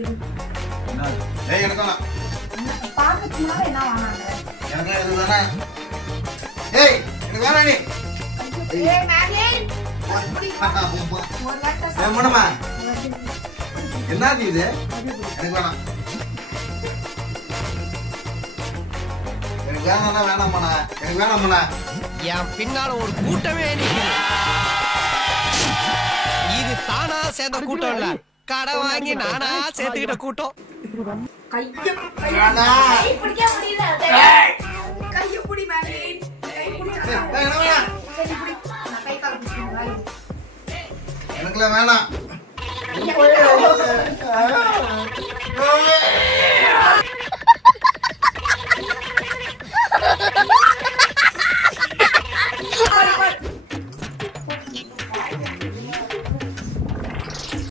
என்ன? ஏய் எனக்கு முன்னாடி என்ன வாங்கினாங்க எனக்கு இது வேணாம் ஏய் எனக்கு வேணாம் நீ. ஏய் மேக்லின் என்னது இது? எனக்கு வேணாம். எனக்கு வேணாம்னா வேணாம்ண்ணா எனக்கு வேணாம்ண்ணா என் பின்னால ஒரு கூட்டமே இது தானா சேர்ந்த கூட்டம் இல்ல. கடை வாங்கி நானா சேர்த்துக்கிட்ட கூட்டம். கையை வேணாம்.